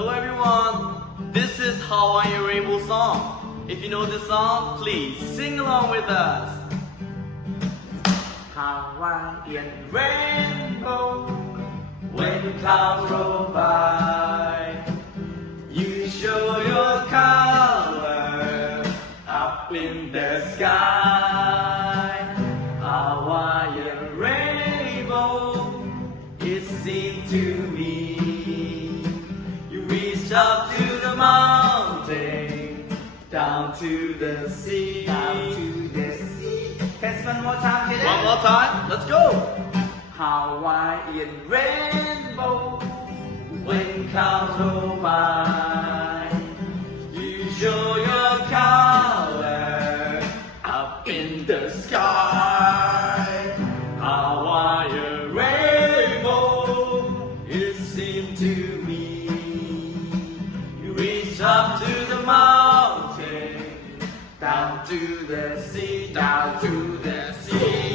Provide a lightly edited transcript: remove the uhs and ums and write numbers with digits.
Hello everyone, this is Hawaiian Rainbow Song. If you know this song, please sing along with us. Hawaiian rainbow, when clouds roll by, you show your color up in the sky. Hawaiian rainbow, it seemed to me. You reached up to the mountain, down to the sea, down to the sea. Can you spend more time today? One more time, let's go. Hawaiian rainbow, when clouds roll by, you show your color up in the sky. Hawaiian rainbow, it seemed to me. You reach up to the mountain, down to the sea, down to the sea.